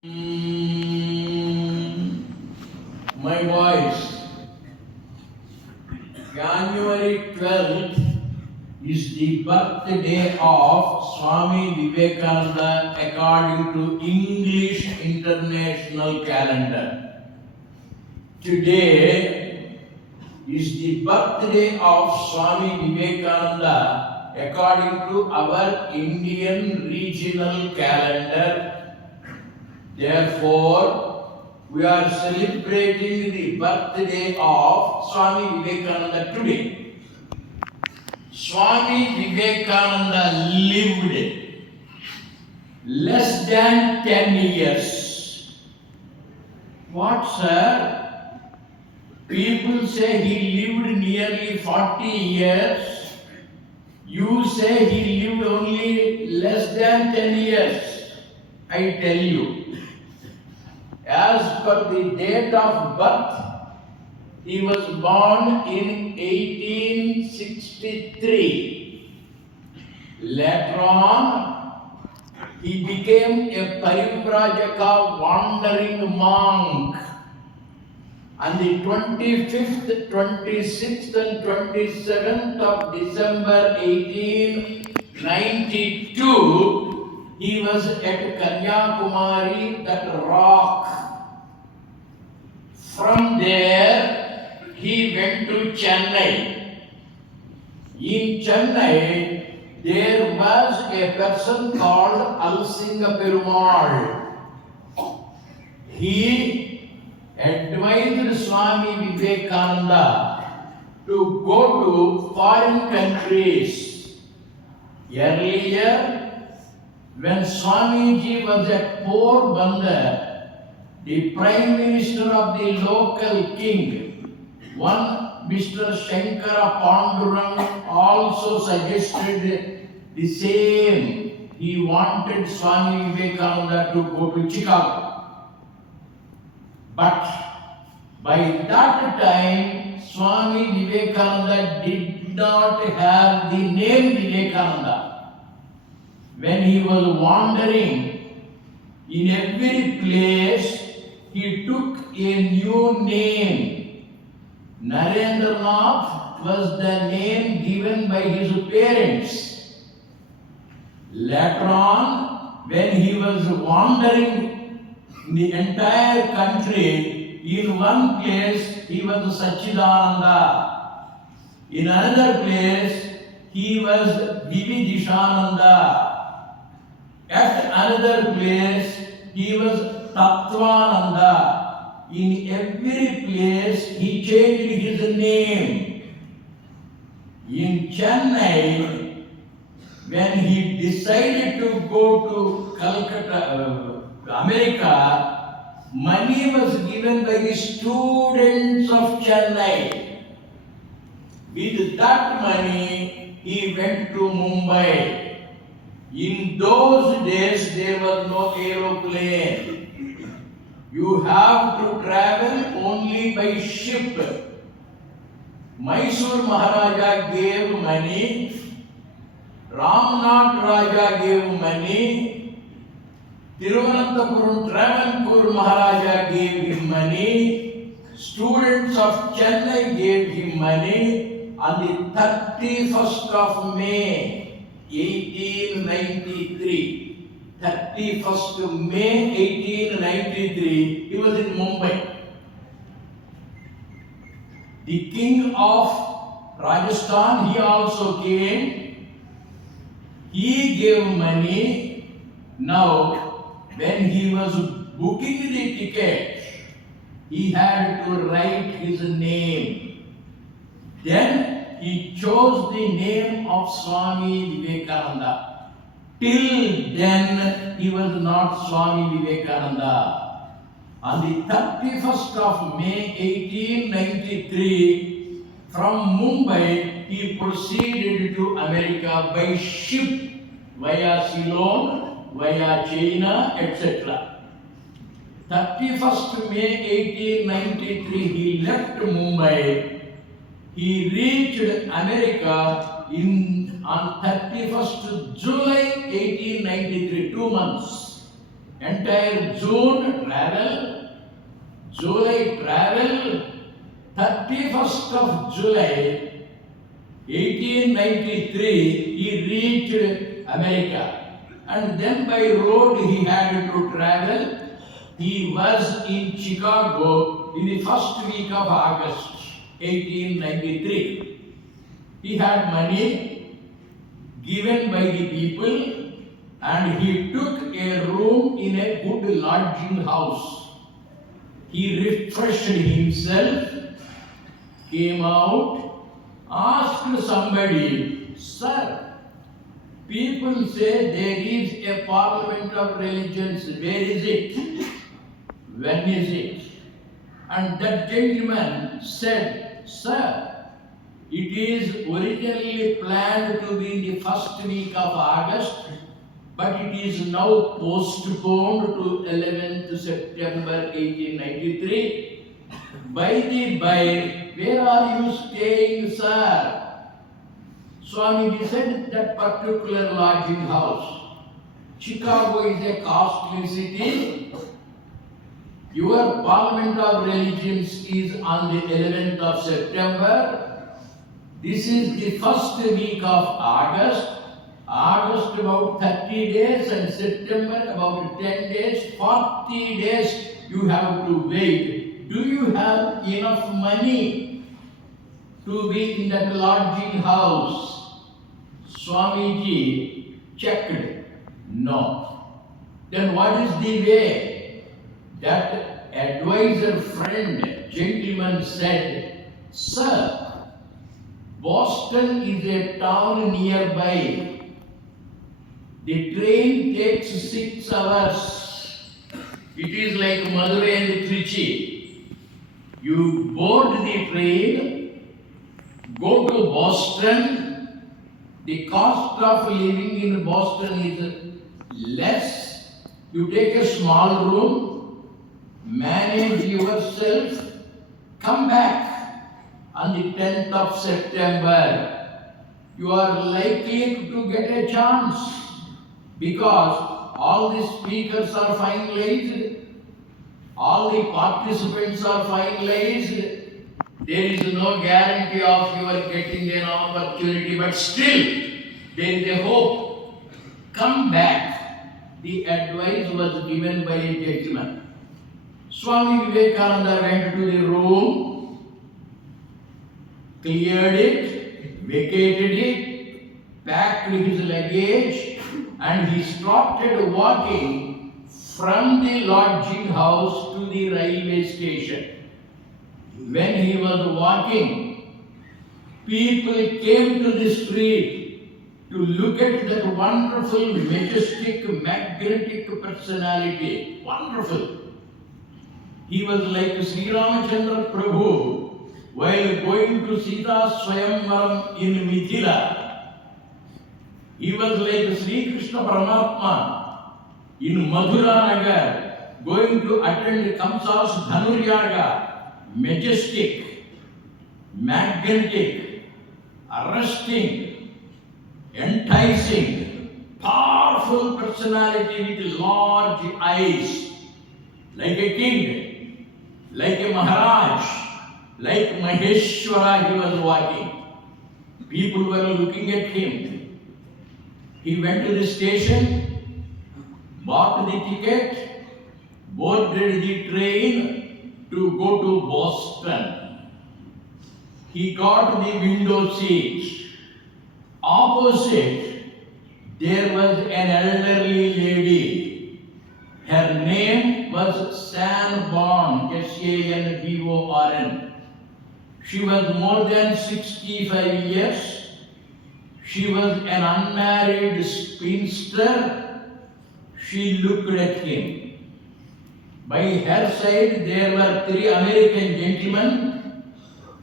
My voice. January 12th is the birthday of Swami Vivekananda according to English International Calendar. Today is the birthday of Swami Vivekananda according to our Indian regional calendar. Therefore, we are celebrating the birthday of Swami Vivekananda today. Swami Vivekananda lived less than 10 years. What, sir? People say he lived nearly 40 years. You say he lived only less than 10 years. I tell you. As per the date of birth, he was born in 1863. Later on, he became a Parivrajaka wandering monk. On the 25th, 26th and 27th of December 1892, he was at Kanyakumari, that rock. From there, he went to Chennai. In Chennai, there was a person called Alsinga Perumal. He advised Swami Vivekananda to go to foreign countries. Earlier, when Swamiji was at Porbandar, the Prime Minister of the local king, one Mr. Shankara Pandurang, also suggested the same. He wanted Swami Vivekananda to go to Chicago. But by that time, Swami Vivekananda did not have the name Vivekananda. When he was wandering in every place, he took a new name. Narendranath was the name given by his parents. Later on, when he was wandering in the entire country, in one place he was Sachidananda. In another place, he was Vividishananda. At another place, he was Tattvananda. In every place, he changed his name. In Chennai, when he decided to go to Calcutta, America, money was given by the students of Chennai. With that money, he went to Mumbai. In those days, there was no aeroplane. You have to travel only by ship. Mysore Maharaja gave money. Ramnath Raja gave money. Tiruvananthapuram Travancore Maharaja gave him money. Students of Chennai gave him money. On the 31st of May, 1893, 31st May 1893, he was in Mumbai. The king of Rajasthan, he also came. He gave money. Now, when he was booking the ticket, he had to write his name. Then he chose the name of Swami Vivekananda. Till then, he was not Swami Vivekananda. On the 31st of May 1893, from Mumbai, he proceeded to America by ship via Ceylon, via China, etc. 31st May 1893, he left Mumbai. He reached America on 31st July 1893, 2 months. Entire June travel, July travel, 31st of July 1893 he reached America, and then by road he had to travel. He was in Chicago in the first week of August 1893. He had money given by the people, and he took a room in a good lodging house. He refreshed himself, came out, asked somebody, "Sir, people say there is a parliament of religions. Where is it? When is it?" And that gentleman said, "Sir, it is originally planned to be in the first week of August, but it is now postponed to 11th September 1893. By the by, where are you staying, sir?" Swamiji said, "That particular lodging house. Chicago is a costly city. Your Parliament of Religions is on the 11th of September. This is the first week of August. August about 30 days and September about 10 days. 40 days you have to wait. Do you have enough money to be in that lodging house?" Swamiji checked. No. Then what is the way? That advisor friend, gentleman said, "Sir, Boston is a town nearby. The train takes 6 hours. It is like Madurai and Trichy. You board the train, go to Boston. The cost of living in Boston is less. You take a small room, manage yourself, come back on the 10th of September. You are likely to get a chance because all the speakers are finalized, all the participants are finalized. There is no guarantee of your getting an opportunity, but still there is a hope. Come back." The advice was given by a gentleman. Swami Vivekananda went to the room, cleared it, vacated it, packed his luggage, and he started walking from the lodging house to the railway station. When he was walking, people came to the street to look at that wonderful, majestic, magnetic personality. Wonderful. He was like Sri Ramachandra Prabhu while going to Sita Swayamvaram in Mithila. He was like Sri Krishna Paramatma in Madhura Nagar going to attend Kamsa's Dhanuryaga. Majestic, magnetic, arresting, enticing, powerful personality with large eyes, like a king, like a Maharaj, like Maheshwara. He was walking. People were looking at him. He went to the station, bought the ticket, boarded the train to go to Boston. He got the window seat. Opposite, there was an elderly lady. Her name was Sanborn, Sanborn. She was more than 65 years. She was an unmarried spinster. She looked at him. By her side, there were 3 American gentlemen.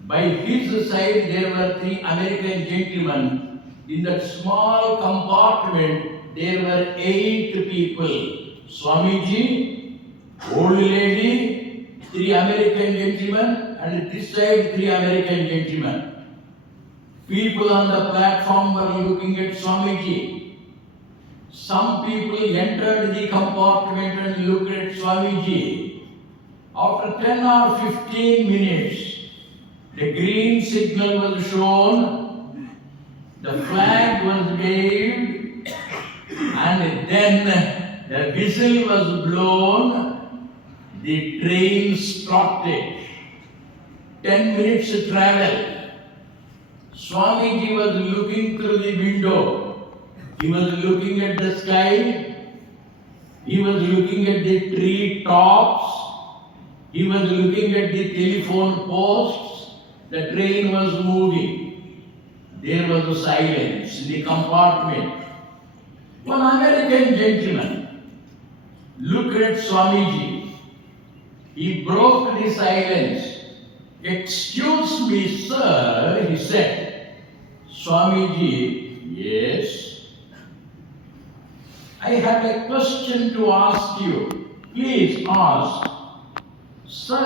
By his side, there were 3 American gentlemen. In that small compartment, there were 8 people. Swamiji, old lady, 3 American gentlemen, and this side 3 American gentlemen. People on the platform were looking at Swamiji. Some people entered the compartment and looked at Swamiji. After 10 or 15 minutes, the green signal was shown, the flag was waved, and then the whistle was blown, the train started. 10 minutes travel. Swamiji was looking through the window. He was looking at the sky. He was looking at the tree tops. He was looking at the telephone posts. The train was moving. There was a silence in the compartment. One American gentleman looked at Swamiji. He broke the silence. "Excuse me, sir," he said. "Swamiji, yes. I have a question to ask you. Please ask." "Sir,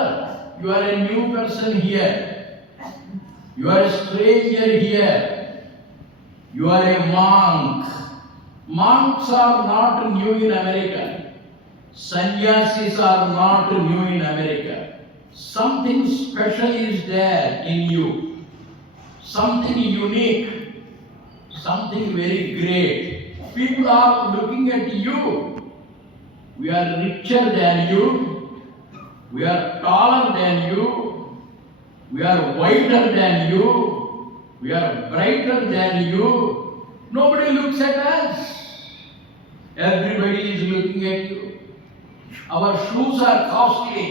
you are a new person here. You are a stranger here. You are a monk." Monks are not new in America. Sannyasis are not new in America. Something special is there in you. Something unique. Something very great. People are looking at you. We are richer than you. We are taller than you. We are whiter than you. We are brighter than you. Nobody looks at us. Everybody is looking at you. Our shoes are costly.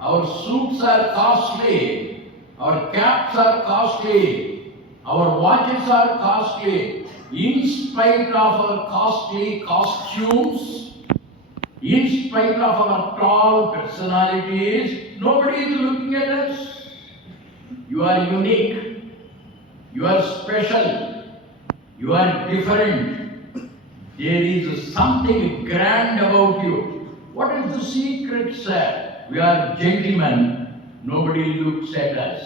Our suits are costly. Our caps are costly. Our watches are costly. In spite of our costly costumes, in spite of our tall personalities, nobody is looking at us. You are unique. You are special. You are different. There is something grand about you. What is the secret, sir? We are gentlemen. Nobody looks at us.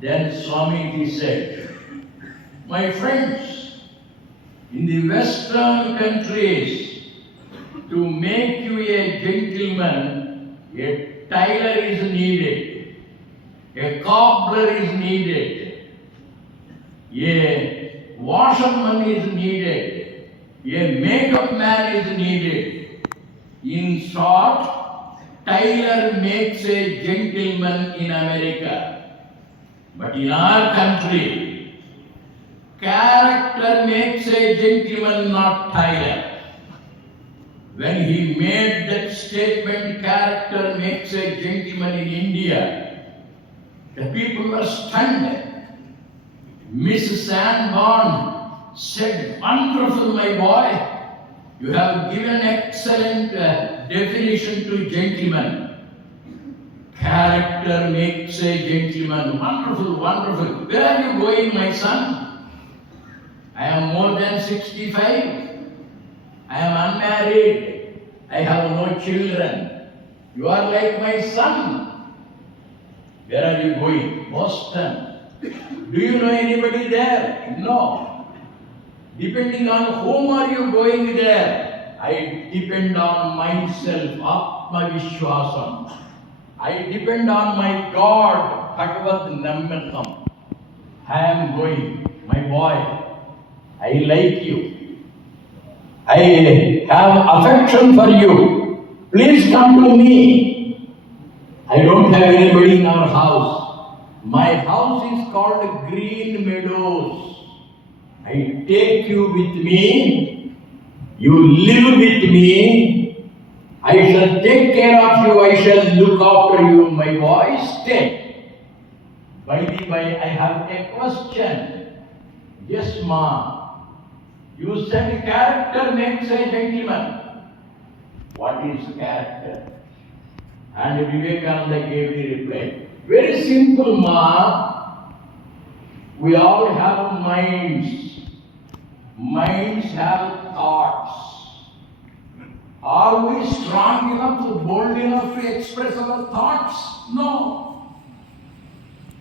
Then Swamiji said, "My friends, in the Western countries, to make you a gentleman, a tailor is needed, a cobbler is needed, a washerman is needed, a makeup man is needed. In short, tailor makes a gentleman in America. But in our country, character makes a gentleman, not tailor." When he made that statement, "Character makes a gentleman," in India, the people were stunned. Miss Sanborn said, "Wonderful, my boy. You have given excellent definition to gentleman. Character makes a gentleman. Wonderful, wonderful. Where are you going, my son?" "I am more than 65. I am unmarried. I have no children." "You are like my son." "Where are you going?" "Boston." "Do you know anybody there?" "No." "Depending on whom are you going there?" "I depend on myself, Atma Vishwasam. I depend on my God, Bhagavad Nammatam. I am going. My boy, I like you. I have affection for you. Please come to me. I don't have anybody in our house. My house is called Green Meadows. I take you with me. You live with me. I shall take care of you. I shall look after you, my boy. Stay. By the way, I have a question." "Yes, ma." "You said character makes a gentleman. What is character?" And Vivekananda gave the reply. "Very simple, ma. We all have minds. Minds have thoughts. Are we strong enough, bold enough to express our thoughts? No.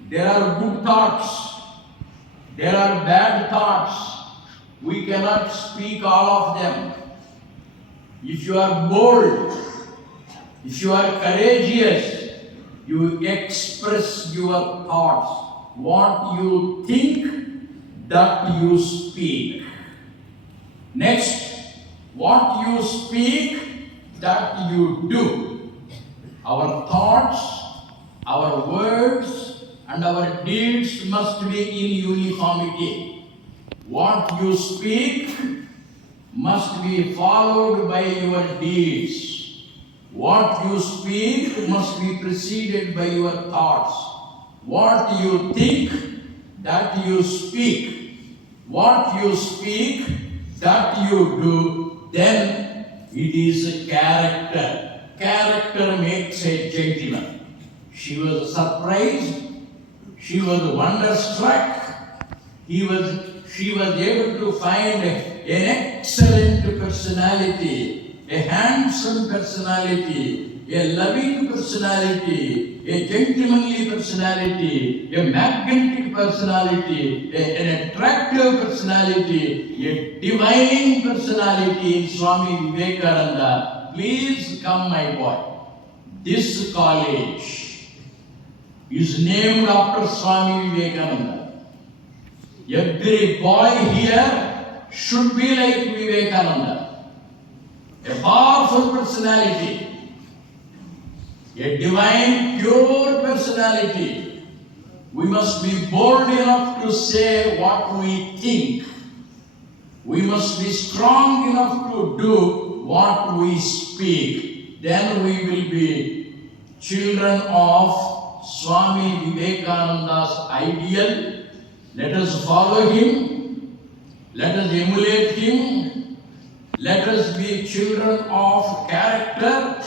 There are good thoughts. There are bad thoughts. We cannot speak all of them. If you are bold, if you are courageous, you express your thoughts. What you think, that you speak. Next, what you speak, that you do. Our thoughts, our words, and our deeds must be in uniformity. What you speak must be followed by your deeds. What you speak must be preceded by your thoughts. What you think, that you speak. What you speak, that you do, then it is character. Character makes a gentleman. She was surprised. She was wonderstruck. She was able to find an excellent personality, a handsome personality, a loving personality, a gentlemanly personality, a magnetic personality, an attractive personality, a divine personality in Swami Vivekananda. Please come, my boy. This college is named after Swami Vivekananda. Every boy here should be like Vivekananda. A powerful personality, a divine, pure personality. We must be bold enough to say what we think. We must be strong enough to do what we speak. Then we will be children of Swami Vivekananda's ideal. Let us follow him. Let us emulate him. Let us be children of character.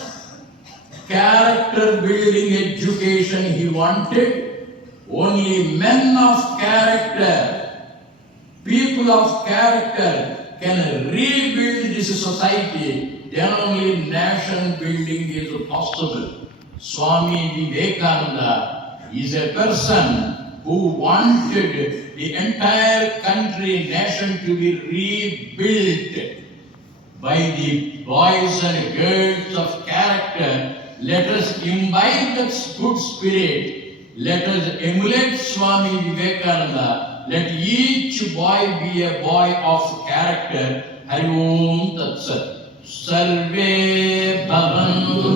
Character building education he wanted. Only men of character, people of character can rebuild this society. Then only nation building is possible. Swami Vivekananda is a person who wanted the entire country, nation to be rebuilt by the boys and girls of character. Let us imbibe that good spirit. Let us emulate Swami Vivekananda. Let each boy be a boy of character. Hari Om Tat Sat. Sarve Bhavantu